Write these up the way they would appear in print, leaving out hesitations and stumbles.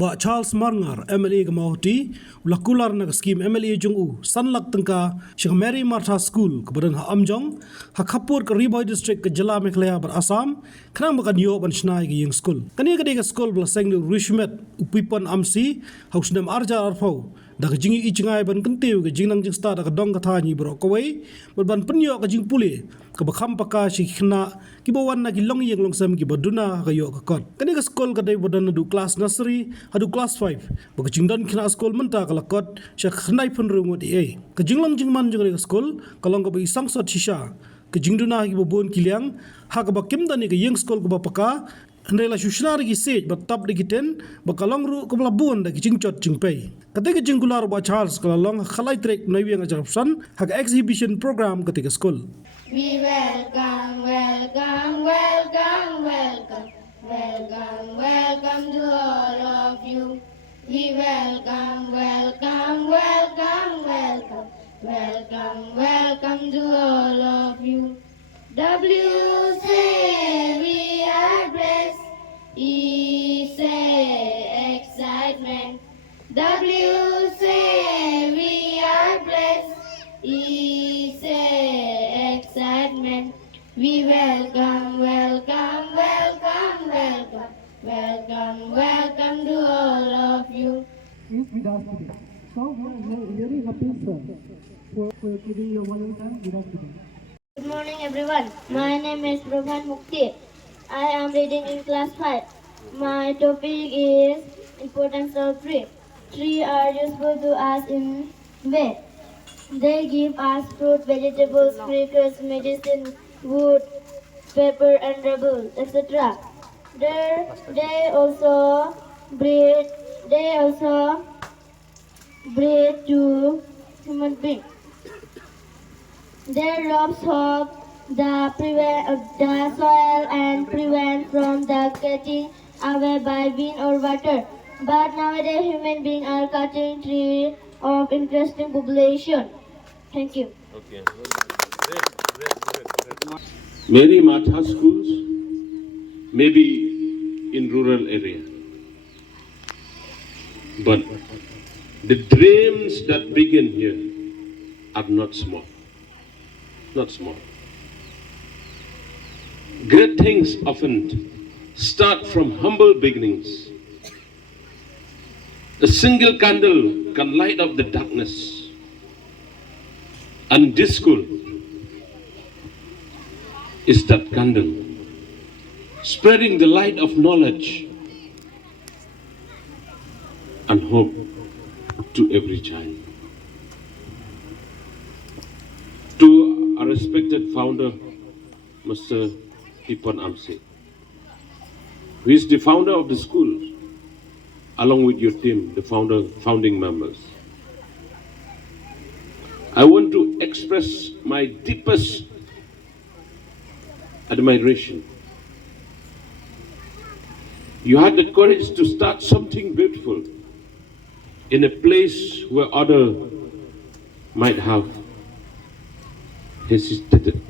Uba Charles Marngar, MLA ke Mawhati, ula Kular na scheme MLA jung sanlak tengka Shillong Mary Martha Skul ke badan Amjong, Khappud ke Riewshimet district ke Jela Meghalaya ber Assam, kenang makan yo ban shnai ke yang Skul. Kani ke dega Skul bla Seng Riewshimet upipan amsi, haus nam arja arfau. Dak jingi ichingai ban kentiu ke jingnang jing sta dak dong katha ni bro kawai, ban penyo ke jing puli ke bakham paka shi khna ki bawan na ki long yeng long sam ki baduna ke yo ke kot. Kani ke Skul ke dai badan du class nursery hadu class 5 baka jingdan kina Skul menta kala kot sya khnai pun rungut e ka jinglang jingman jing ke Skul kalong ka ba isang sot shisha ka jingduna ki bobon kiliang ha ka ba kimdan ke yeng Skul ka ba paka ndela shushnar ki sej ba tap de kiten ba kalong ru ka bla bun da ki jingchot jingpei kate ke jingular ba Charles kala long khalai trek nawiang ajapsan ha ka exhibition program kate ke Skul. We welcome, welcome, welcome, welcome. Welcome, welcome to all of you. We welcome, welcome, welcome, welcome. Welcome, welcome to all of you. W say we are blessed. E say excitement. W say we are blessed. E say excitement. We welcome, welcome, welcome, welcome, welcome, welcome to all of you. Is with us today. So we are very happy, sir, for giving your volunteer with us today. Good morning, everyone. My name is Prabhan Mukti. I am reading in class 5. My topic is importance of tree. Trees are useful to us in way. They give us fruit, vegetables, crackers, medicine, wood, paper and rubble, etc. They also breed to human beings. Their lobes help the soil and prevent from the getting away by wind or water. But nowadays human beings are cutting trees of interesting population. Thank you. Okay. Mary Martha schools may be in rural area, but the dreams that begin here are not small. Not small. Great things often start from humble beginnings. A single candle can light up the darkness. And this school is that candle, spreading the light of knowledge and hope to every child. To our respected founder, Mr. Hipan Amse, who is the founder of the school, along with your team, the founding members. I want to express my deepest admiration. You had the courage to start something beautiful in a place where others might have hesitated.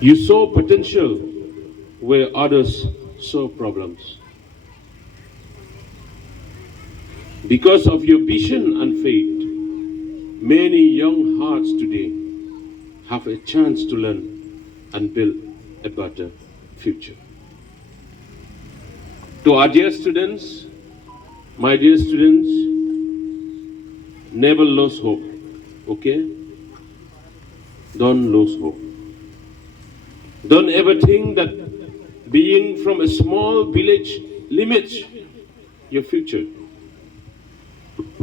You saw potential where others saw problems. Because of your vision and faith, many young hearts today have a chance to learn and build a better future. To our dear students, my dear students, never lose hope, okay? Don't lose hope. Don't ever think that being from a small village limits your future.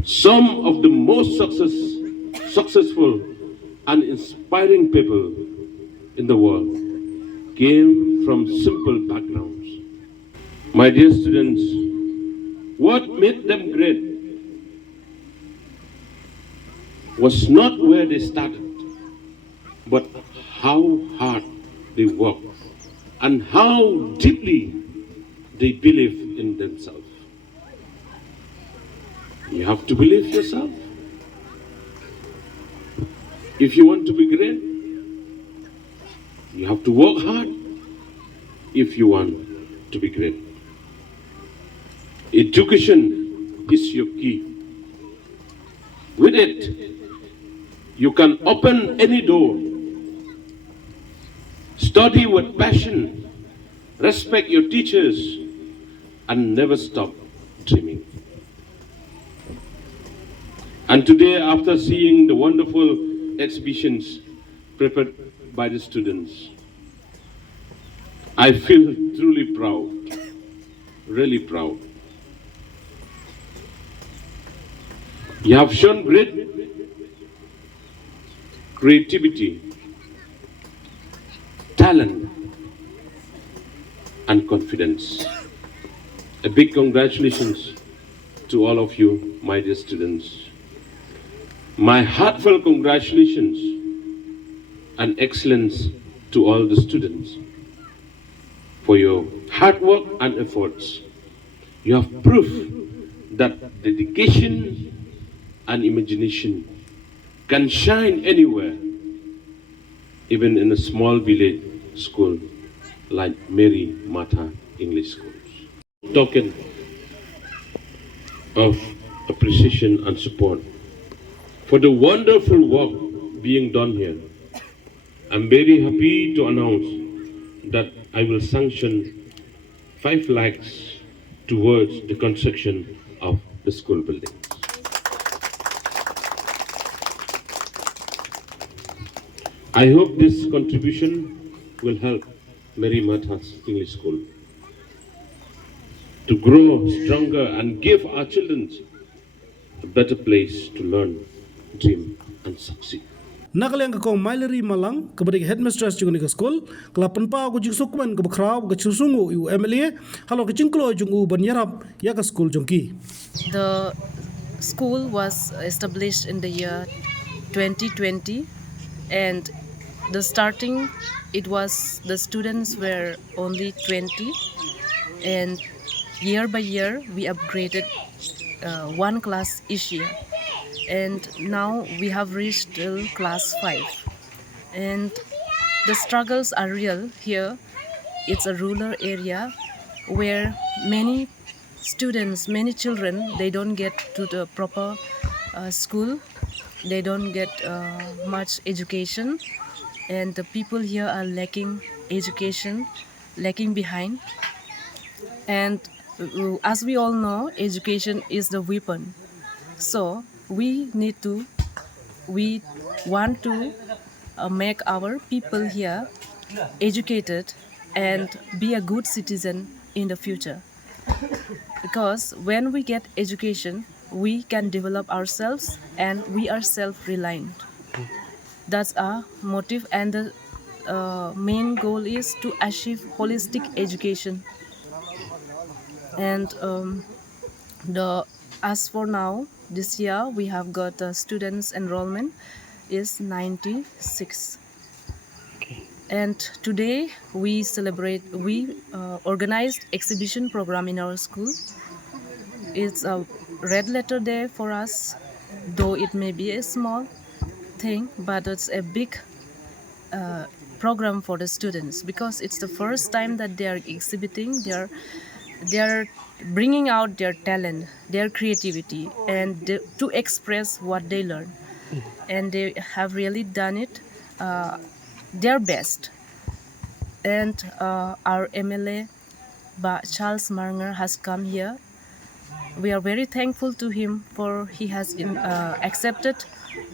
Some of the most successful and inspiring people in the world came from simple backgrounds. My dear students, what made them great was not where they started, but how hard they worked and how deeply they believe in themselves. You have to believe yourself. If you want to be great, you have to work hard if you want to be great. Education is your key. With it, you can open any door. Study with passion, respect your teachers, and never stop dreaming. And today, after seeing the wonderful exhibitions prepared by the students, I feel truly proud, really proud. You have shown great creativity, talent, and confidence. A big congratulations to all of you, my dear students. My heartfelt congratulations and excellence to all the students for your hard work and efforts. You have proved that dedication and imagination can shine anywhere, even in a small village school like Mary Martha English Schools. Token of appreciation and support for the wonderful work being done here. I'm very happy to announce that I will sanction 5 lakhs towards the construction of the school building. I hope this contribution will help Mary Martha's English School to grow stronger and give our children a better place to learn, dream, and succeed. Nakalang ka kong Maileri Malang, kabadig headmistress yung ni school, kalapan pa ako jing sukman ka bakraw ka chusungo yu MLA, halo ka chingklo yung u banyarap ya ka school jongki. The school was established in the year 2020, and the starting the students were only 20, and year by year we upgraded 1 class each year, and now we have reached till class 5, and the struggles are real here. It's a rural area where many children, they don't get to the proper school, they don't get much education, and the people here are lacking education, lacking behind. And as we all know, education is the weapon. So we want to make our people here educated and be a good citizen in the future. Because when we get education, we can develop ourselves and we are self-reliant. That's our motive, and the main goal is to achieve holistic education. And as for now, this year we have got students enrollment is 96. And today we organized exhibition program in our school. It's a red letter day for us, though it may be a small thing, but it's a big program for the students, because it's the first time that they are exhibiting, they are bringing out their talent, their creativity, and to express what they learn. And they have really done it their best. And our MLA, Charles Marnger, has come here. We are very thankful to him for he has accepted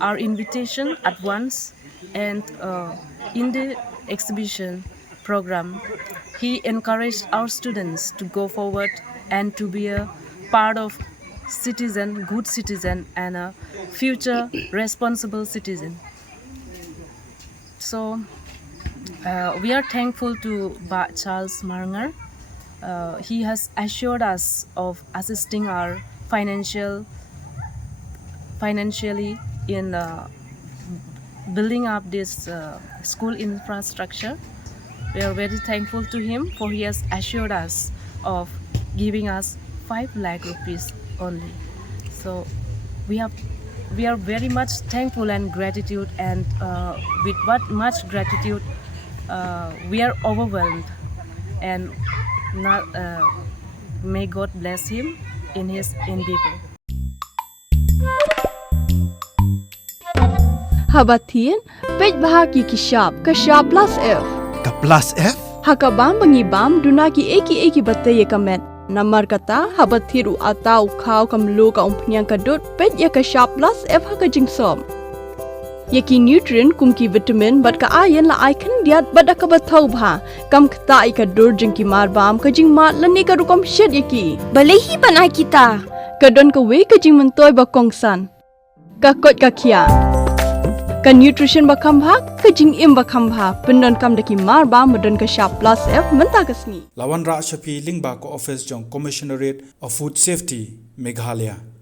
our invitation at once, and in the exhibition program he encouraged our students to go forward and to be a part of good citizen and a future responsible citizen. So we are thankful to Charles Marnger. He has assured us of assisting our financially in building up this school infrastructure. We are very thankful to him, for he has assured us of giving us 5 lakh rupees only. So we are very much thankful and gratitude, and with much gratitude we are overwhelmed, and may God bless him in his endeavor. Habatin, pej bahagi kishap, kashap plus F. Ka plus F? Hakabam bangibam dunaki eki bataye kamet. Namar kata habathiru atau kau kamlu ka umpnyang kadut pej ya kashap plus F haka jingsom. Yaki nutrient kumki vitamin bat ka ayan la icon diat bat ka bathau bha kam kta ka dur jingki marbam ka jing mat lani ka rukom shed yaki. Balehi banai kita. Kadon ka we ka jing mentoy ba kongsan. Ka kot ka kia. Ka nutrition bakam bha ka jing im bakam bha pendon kam daki mar ba modon ka sharp plus F menta kasni Lawan Ra Shapi Lingba ko office jong Commissionerate of Food Safety Meghalaya.